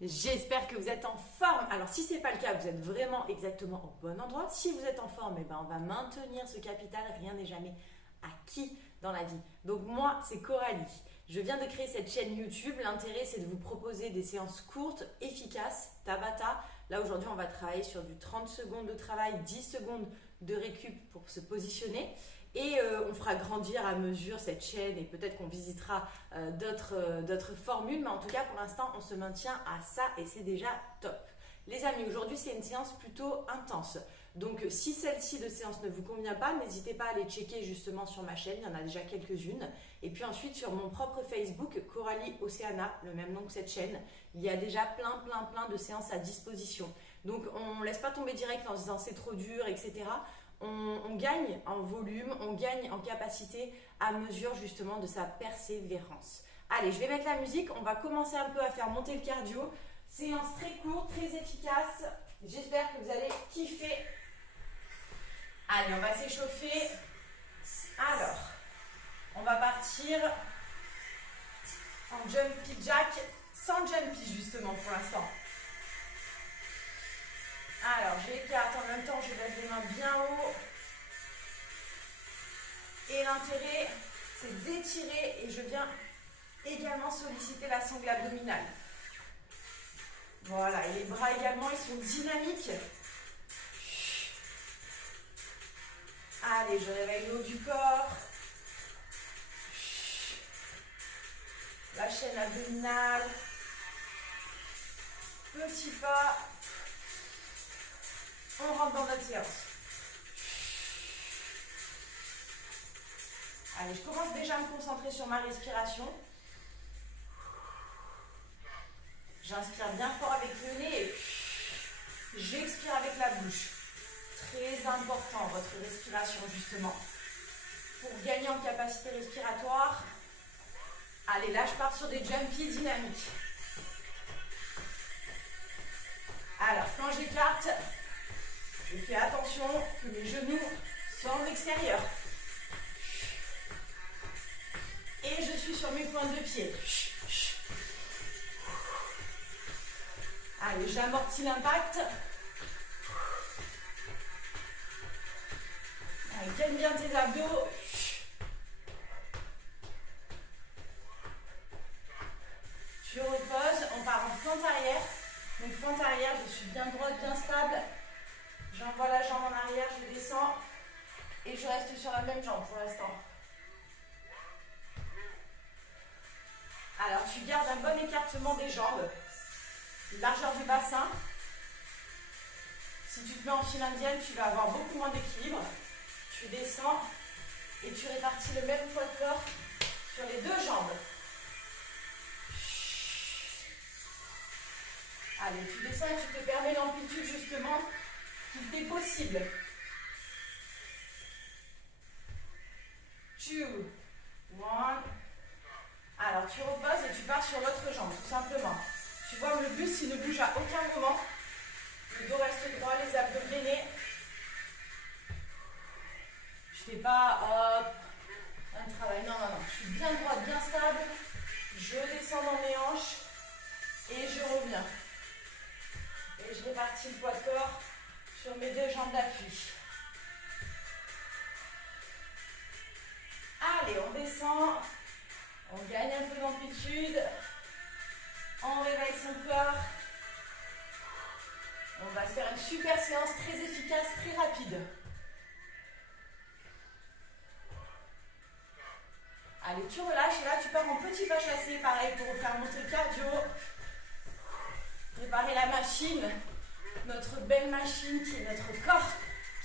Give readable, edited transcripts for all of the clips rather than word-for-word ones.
J'espère que vous êtes en forme. Alors si ce n'est pas le cas, vous êtes vraiment exactement au bon endroit. Si vous êtes en forme, eh ben, on va maintenir ce capital. Rien n'est jamais acquis dans la vie. Donc moi, c'est Coralie. Je viens de créer cette chaîne YouTube. L'intérêt, c'est de vous proposer des séances courtes, efficaces, Tabata. Là, aujourd'hui, on va travailler sur du 30 secondes de travail, 10 secondes de récup pour se positionner. Et on fera grandir à mesure cette chaîne et peut-être qu'on visitera d'autres formules. Mais en tout cas, pour l'instant, on se maintient à ça et c'est déjà top. Les amis, aujourd'hui, c'est une séance plutôt intense. Donc, si celle-ci de séance ne vous convient pas, n'hésitez pas à aller checker justement sur ma chaîne. Il y en a déjà quelques-unes. Et puis ensuite, sur mon propre Facebook, Coralie Océana, le même nom que cette chaîne, il y a déjà plein de séances à disposition. Donc, on ne laisse pas tomber direct en se disant c'est trop dur, etc. On gagne en volume, on gagne en capacité à mesure justement de sa persévérance. Allez, je vais mettre la musique, on va commencer un peu à faire monter le cardio. Séance très courte, très efficace. J'espère que vous allez kiffer. Allez, on va s'échauffer. Alors, on va partir en jumpy jack, sans jumpy justement pour l'instant. Alors, j'écarte en même temps, je lève les mains bien haut. Et l'intérêt, c'est d'étirer et je viens également solliciter la sangle abdominale. Voilà, et les bras également, ils sont dynamiques. Allez, je réveille le haut du corps. La chaîne abdominale. Petit pas. On rentre dans notre séance. Allez, je commence déjà à me concentrer sur ma respiration. J'inspire bien fort avec le nez et j'expire avec la bouche. Très important votre respiration justement. Pour gagner en capacité respiratoire. Allez, là je pars sur des jumpy dynamiques. Alors, quand j'écarte, je fais attention que mes genoux soient en extérieur. Et je suis sur mes pointes de pied. Allez, j'amortis l'impact. Allez, gagne bien tes abdos. Tu reposes, on part en fente arrière. Donc fente arrière, je suis bien droite, bien stable. J'envoie la jambe en arrière, je descends. Et je reste sur la même jambe pour l'instant. Alors, tu gardes un bon écartement des jambes. Largeur du bassin. Si tu te mets en file indienne, tu vas avoir beaucoup moins d'équilibre. Tu descends et tu répartis le même poids de corps sur les deux jambes. Allez, tu descends et tu te permets l'amplitude justement qui t'est possible. 2, 1. Alors, tu reposes et tu pars sur l'autre jambe, tout simplement. Tu vois, le buste, il ne bouge à aucun moment. Le dos reste droit, les abdos gainés. Je ne fais pas, hop, un travail. Non. Je suis bien droite, bien stable. Je descends dans mes hanches et je reviens. Et je répartis le poids de corps sur mes deux jambes d'appui. Allez, on descend. On gagne un peu d'amplitude. On réveille son corps. On va se faire une super séance très efficace, très rapide. Allez, tu relâches et là tu pars en petit pas chassé, pareil pour faire monter le cardio. Préparer la machine, notre belle machine qui est notre corps,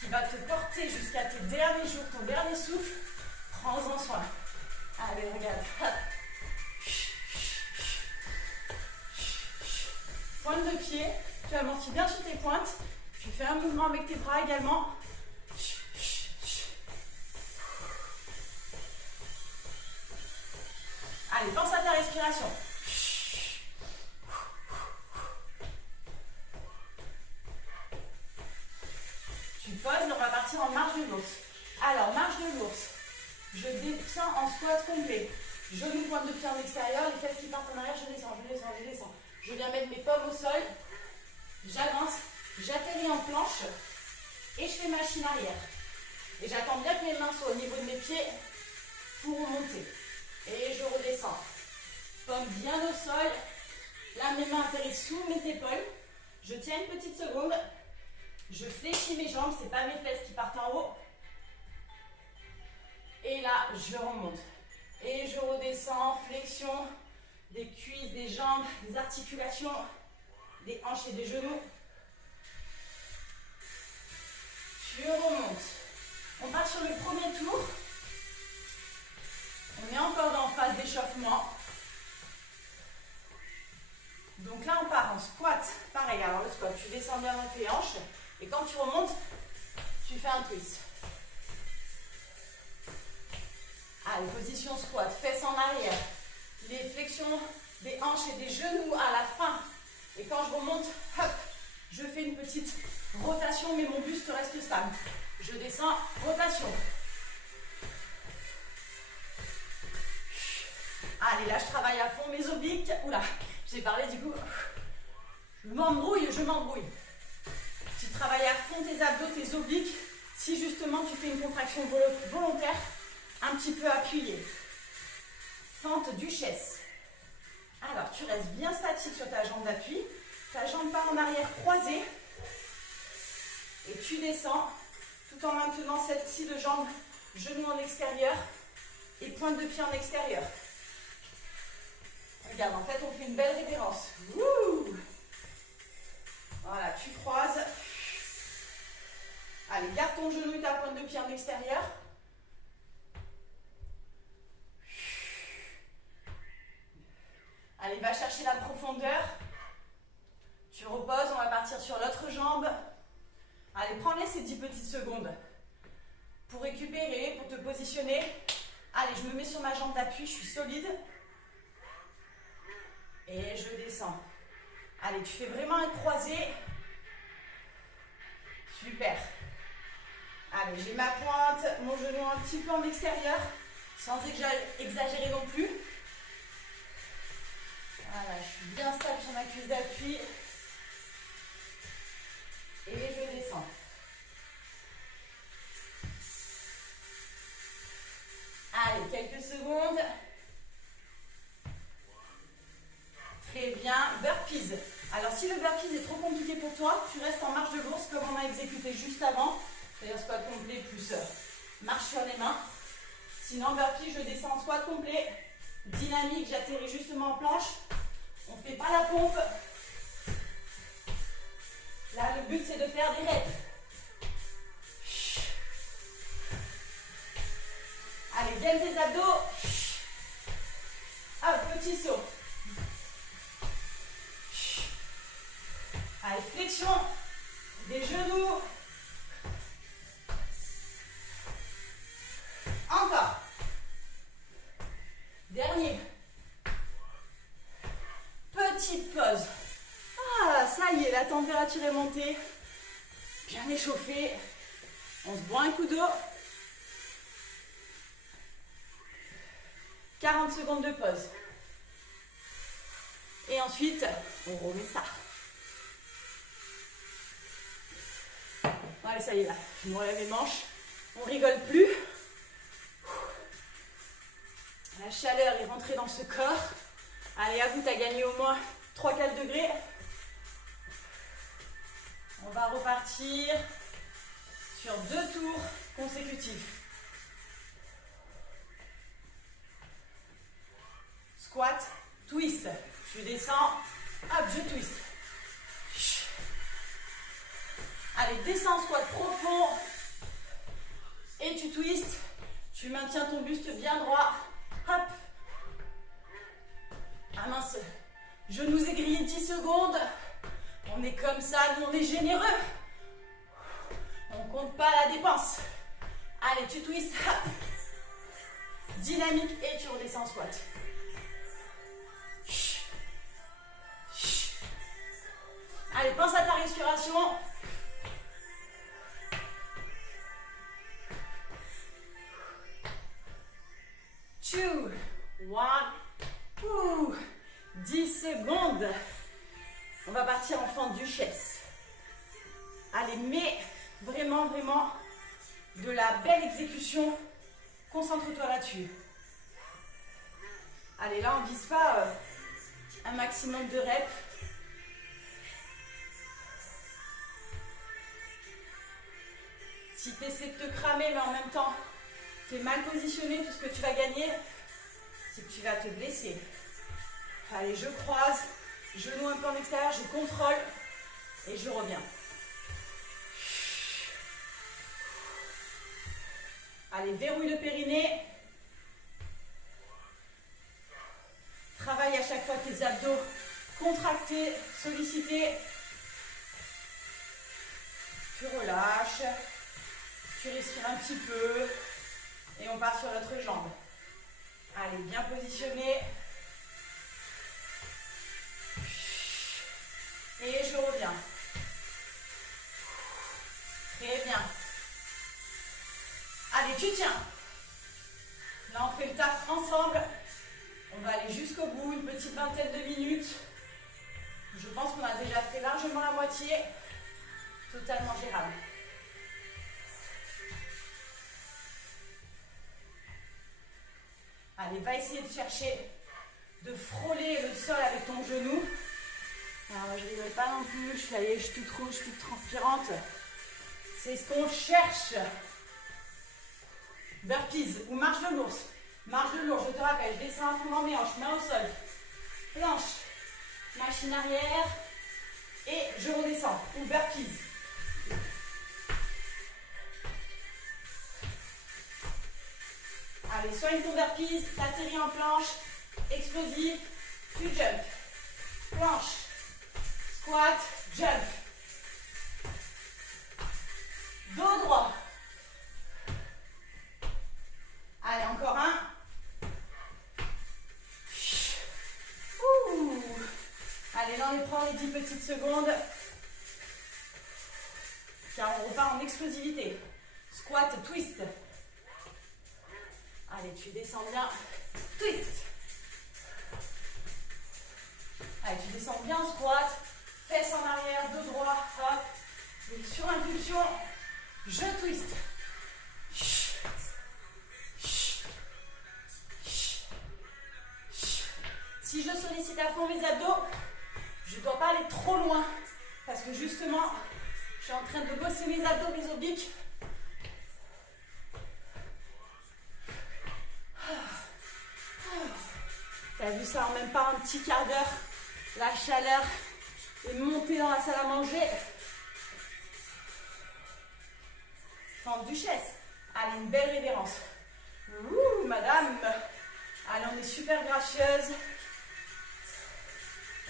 qui va te porter jusqu'à tes derniers jours, ton dernier souffle. Prends-en soin. Allez, regarde. Pointe de pied, tu amortis bien sur tes pointes. Tu fais un mouvement avec tes bras également. Allez, pense à ta respiration. Tu poses, on va partir en marche de l'ours. Alors, marche de l'ours. Je descends en squat complet. Genou, pointe de pied en extérieur, les fesses qui partent en arrière, je descends. Je viens mettre mes pommes au sol. J'avance, j'atterris en planche et je fais machine arrière. Et j'attends bien que mes mains soient au niveau de mes pieds pour remonter. Et je redescends. Pommes bien au sol. Là, mes mains atterrissent sous mes épaules. Je tiens une petite seconde. Je fléchis mes jambes, ce n'est pas mes fesses qui partent en haut. Et là, je remonte. Et je redescends, flexion des cuisses, des jambes, des articulations, des hanches et des genoux. Je remonte. On part sur le premier tour. On est encore dans phase d'échauffement. Donc là, on part en squat. Pareil, alors le squat, tu descends bien dans tes hanches. Et quand tu remontes, tu fais un twist. Allez, position squat, fesses en arrière. Les flexions des hanches et des genoux à la fin. Et quand je remonte, hop, je fais une petite rotation, mais mon buste reste stable. Je descends, rotation. Allez, là, je travaille à fond mes obliques. Oula, j'ai parlé du coup. Je m'embrouille. Tu travailles à fond tes abdos, tes obliques. Si justement tu fais une contraction volontaire, un petit peu appuyée. Fente duchesse. Alors, tu restes bien statique sur ta jambe d'appui. Ta jambe part en arrière croisée. Et tu descends tout en maintenant celle-ci de jambe, genou en extérieur et pointe de pied en extérieur. Regarde, en fait, on fait une belle révérence. Wouh! Voilà, tu croises. Allez, garde ton genou et ta pointe de pied en extérieur. Allez, va chercher la profondeur. Tu reposes, on va partir sur l'autre jambe. Allez, prends-les ces 10 petites secondes pour récupérer, pour te positionner. Allez, je me mets sur ma jambe d'appui, je suis solide. Et je descends. Allez, tu fais vraiment un croisé. Super. Allez, j'ai ma pointe, mon genou un petit peu en extérieur, sans exagérer non plus. Voilà, je suis bien stable sur ma cuisse d'appui. Et je descends. Allez, quelques secondes. Très bien, burpees. Alors si le burpees est trop compliqué pour toi, tu restes en marche de bourse comme on a exécuté juste avant. C'est-à-dire squat complet plus marche sur les mains. Sinon burpees, je descends en squat complet. Dynamique, j'atterris justement en planche. On ne fait pas la pompe. Là, le but c'est de faire des reps. Allez, gaine tes abdos. Hop, petit saut. Allez, flexion des genoux. Encore. Dernier. Petite pause. Ah, ça y est, la température est montée. Bien échauffée. On se boit un coup d'eau. 40 secondes de pause. Et ensuite, on remet ça. Allez, ça y est là. Je me relève les manches. On rigole plus. La chaleur est rentrée dans ce corps. Allez, à vous, tu as gagné au moins 3-4 degrés. On va repartir sur 2 tours consécutifs. Squat, twist. Je descends, hop, je twist. Allez, descends, squat profond. Et tu twistes. Tu maintiens ton buste bien droit. Hop. Ah mince. Genoux aiguillés 10 secondes. On est comme ça, nous on est généreux. On compte pas la dépense. Allez, tu twistes. Hop. Dynamique et tu redescends en squat. Allez, pense à ta respiration. Two, one, 10 secondes. On va partir en fente duchesse. Allez, mais vraiment, vraiment de la belle exécution. Concentre-toi là-dessus. Allez, là, on ne vise pas un maximum de reps. Si tu essaies de te cramer, mais en même temps, tu es mal positionné, tout ce que tu vas gagner, c'est que tu vas te blesser. Allez, je croise, genou un peu en extérieur, je contrôle et je reviens. Allez, verrouille le périnée. Travaille à chaque fois tes abdos contractés, sollicités. Tu relâches. Tu respires un petit peu. Et on part sur l'autre jambe. Allez, bien positionné. Et je reviens. Très bien. Allez, tu tiens. Là, on fait le taf ensemble. On va aller jusqu'au bout, une petite vingtaine de minutes. Je pense qu'on a déjà fait largement la moitié. Totalement gérable. Allez, va essayer de chercher de frôler le sol avec ton genou. Alors, je ne rigole pas non plus. Je suis toute rouge, toute transpirante. C'est ce qu'on cherche. Burpees ou marche de l'ours. Marche de l'ours, je te rappelle, je descends à fond dans mes hanches, main au sol. Planche, machine arrière et je redescends. Ou burpees. Allez, soigne ton burpees, t'atterris en planche, explosif, tu jump. Planche, squat, jump. Dos droit. Allez, encore un. Ouh. Allez, là, on les prend les 10 petites secondes. Car on repart en explosivité. Squat, twist. Allez, tu descends bien. Twist. Allez, tu descends bien, squat. Fesses en arrière, dos droit. Hop. Et sur impulsion, je twist. Si je sollicite à fond mes abdos, je ne dois pas aller trop loin. Parce que justement, je suis en train de bosser mes abdos, mes obliques. T'as vu ça en même pas un petit quart d'heure. La chaleur est montée dans la salle à manger. Fente duchesse. Allez, une belle révérence. Ouh, madame. Allez, on est super gracieuse.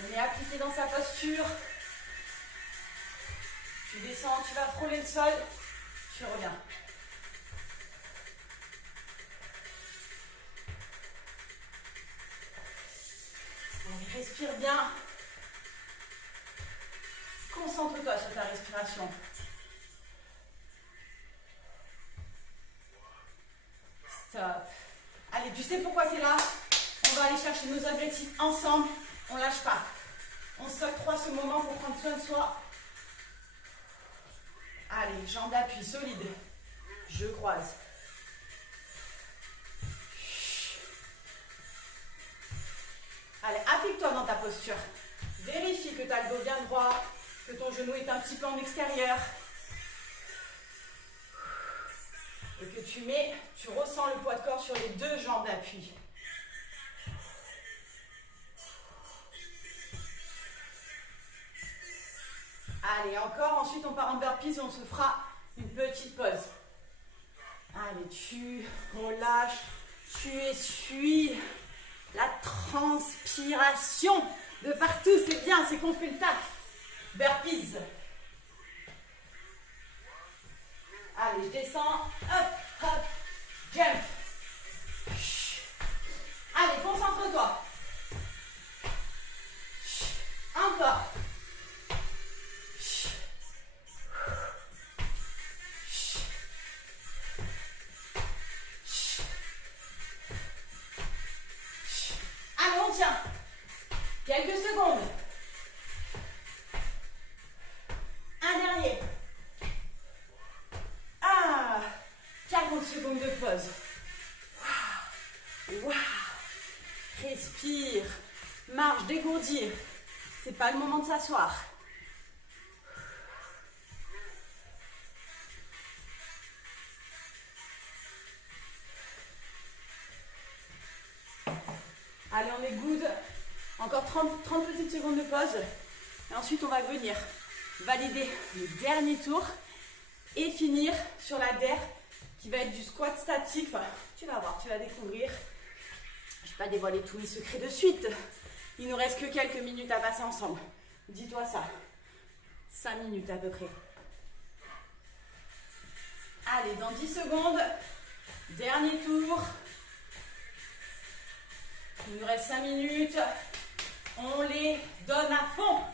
On est appliqué dans sa posture. Tu descends, tu vas frôler le sol. Tu reviens. Allez, respire bien. Concentre-toi sur ta respiration. Stop. Allez, tu sais pourquoi tu es là? On va aller chercher nos objectifs ensemble. On ne lâche pas. On s'octroie ce moment pour prendre soin de soi. Allez, jambes d'appui solide. Je croise. Allez, applique-toi dans ta posture. Vérifie que tu as le dos bien droit, que ton genou est un petit peu en extérieur. Et que tu ressens le poids de corps sur les deux jambes d'appui. Allez, encore. Ensuite, on part en burpees et on se fera une petite pause. Allez, tu relâches, tu essuies la transpiration de partout. C'est bien, c'est qu'on fait le taf. Burpees. Allez, je descends. Hop, hop, jump. Allez, concentre-toi. Encore. Allez, on tient. Quelques secondes. pause. Waouh. Respire. Marche, dégourdis. C'est pas le moment de s'asseoir. Allez, on est good. Encore 30 petites secondes de pause. Et ensuite, on va venir valider le dernier tour et finir sur la DER qui va être du squat statique. Enfin, tu vas voir, tu vas découvrir. Je ne vais pas dévoiler tous les secrets de suite. Il nous reste que quelques minutes à passer ensemble. Dis-toi ça. 5 minutes à peu près. Allez, dans 10 secondes, dernier tour. Il nous reste 5 minutes. On les donne à fond.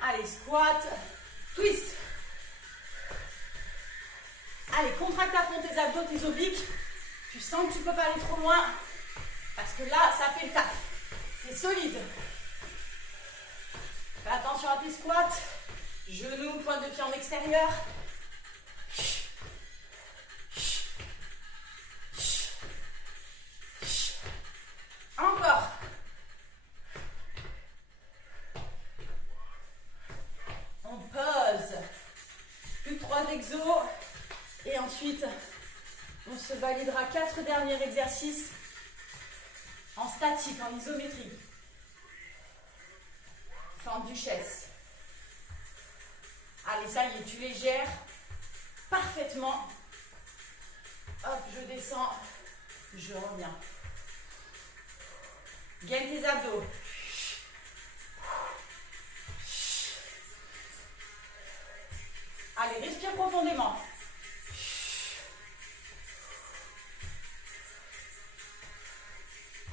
Allez, squat, twist. Allez, contracte à fond tes abdos, tes obliques. Tu sens que tu ne peux pas aller trop loin. Parce que là, ça fait le taf. C'est solide. Fais attention à tes squats. Genoux, pointe de pied en extérieur. Encore. On pose. Plus que 3 exos. Et ensuite, on se validera 4 derniers exercices en statique, en isométrie. Forme duchesse. Allez, ça y est, tu les gères parfaitement. Hop, je descends, je reviens. Gaine tes abdos. Allez, respire profondément.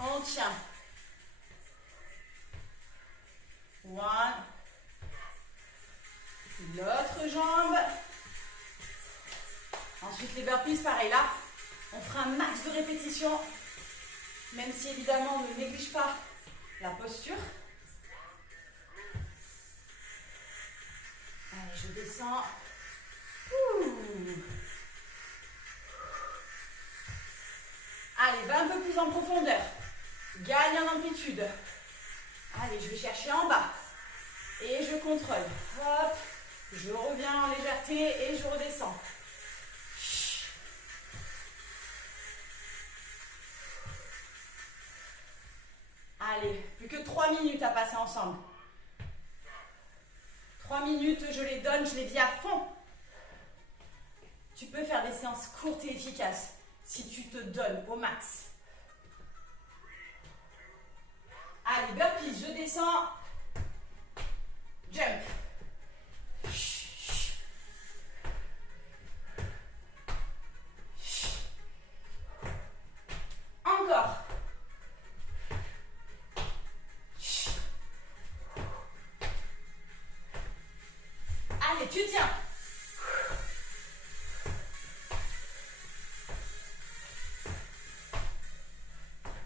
On tient. One. L'autre jambe. Ensuite, les burpees, pareil là. On fera un max de répétitions. Même si évidemment, on ne néglige pas la posture. Allez, je descends. Allez, va un peu plus en profondeur. Gagne en amplitude. Allez, je vais chercher en bas. Et je contrôle. Hop, je reviens en légèreté et je redescends. Allez, plus que 3 minutes à passer ensemble. 3 minutes, je les donne, je les vis à fond. Tu peux faire des séances courtes et efficaces si tu te donnes au max. Allez, burpees, je descends. Jump. Encore. Allez, tu tiens.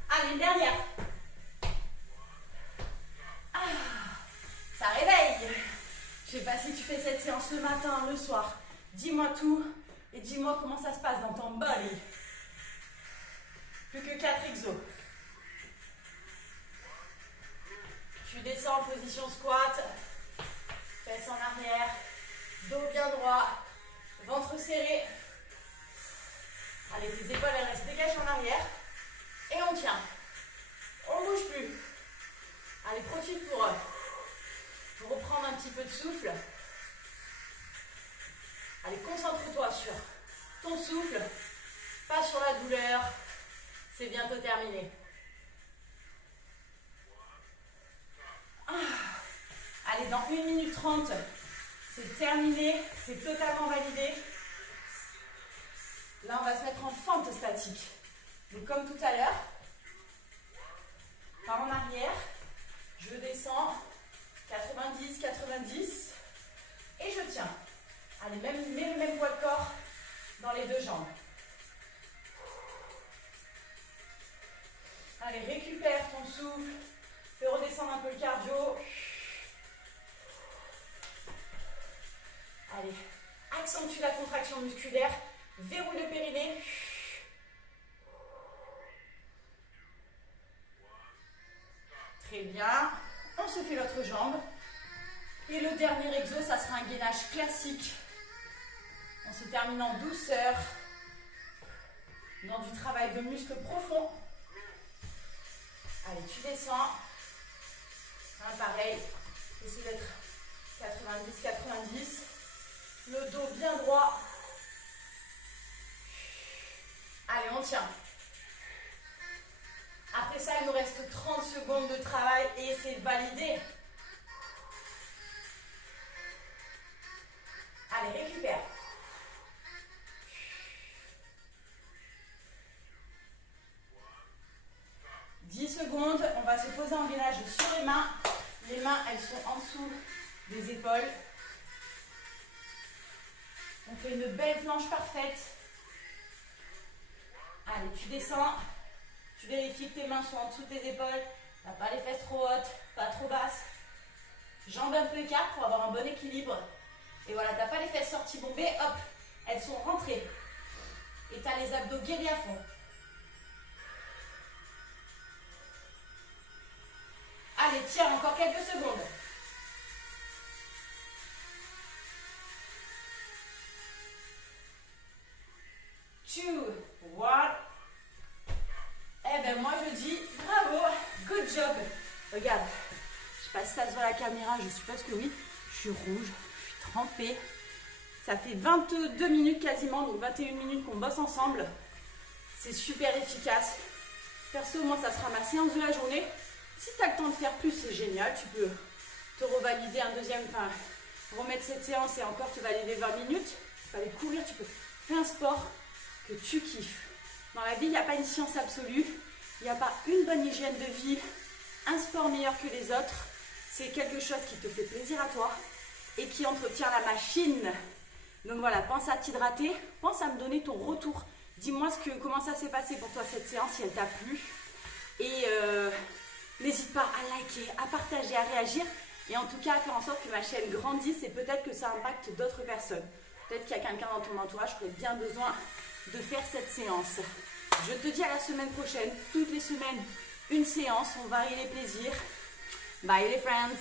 Allez, une dernière. Ça réveille. Je ne sais pas si tu fais cette séance le matin, le soir. Dis-moi tout et dis-moi comment ça se passe dans ton body. Plus que 4 exos. Tu descends en position squat. Fesses en arrière. Dos bien droit. Ventre serré. Allez, tes épaules elles restent dégagées en arrière. Et on tient. On ne bouge plus. Allez, profite pour reprendre un petit peu de souffle. Allez, concentre-toi sur ton souffle, pas sur la douleur. C'est bientôt terminé. Allez, dans 1 minute 30, c'est terminé, c'est totalement validé. Là, on va se mettre en fente statique. Donc, comme tout à l'heure, par en arrière, je descends, 90, 90, et je tiens. Allez, mets le même poids de corps dans les deux jambes. Allez, récupère ton souffle, fais redescendre un peu le cardio. Allez, accentue la contraction musculaire Verrouille le périnée. Très bien. On se fait l'autre jambe. Et le dernier exo, ça sera un gainage classique. On se termine en douceur. Dans du travail de muscles profond. Allez, tu descends. Pareil. Essaye d'être 90-90. Le dos bien droit. Allez, on tient. Après ça, il nous reste 30 secondes de travail et c'est validé. Allez, récupère. Secondes, on va se poser en gainage sur les mains. Les mains, elles sont en dessous des épaules. On fait une belle planche parfaite. Allez, tu descends. Tu vérifies que tes mains sont en dessous de tes épaules. Tu n'as pas les fesses trop hautes, pas trop basses. Jambes un peu écartes pour avoir un bon équilibre. Et voilà, tu n'as pas les fesses sorties bombées. Hop, elles sont rentrées. Et tu as les abdos guéris à fond. Allez, tiens, encore quelques secondes. Two, one. Eh ben moi je dis bravo, good job. Regarde, je sais pas si ça se voit à la caméra, je suppose que oui. Je suis rouge, je suis trempée. Ça fait 22 minutes quasiment, donc 21 minutes qu'on bosse ensemble. C'est super efficace. Perso, moi ça sera ma séance de la journée. Si tu as le temps de faire plus, c'est génial. Tu peux te revalider un deuxième, enfin remettre cette séance et encore te valider 20 minutes. Tu peux aller courir, tu peux faire un sport que tu kiffes. Dans la vie, il n'y a pas une science absolue. Il n'y a pas une bonne hygiène de vie, un sport meilleur que les autres. C'est quelque chose qui te fait plaisir à toi et qui entretient la machine. Donc voilà, pense à t'hydrater, pense à me donner ton retour. Dis-moi comment ça s'est passé pour toi cette séance, si elle t'a plu. Et n'hésite pas à liker, à partager, à réagir. Et en tout cas, à faire en sorte que ma chaîne grandisse et peut-être que ça impacte d'autres personnes. Peut-être qu'il y a quelqu'un dans ton entourage qui aurait bien besoin de faire cette séance. Je te dis à la semaine prochaine. Toutes les semaines, une séance. On varie les plaisirs. Bye les friends.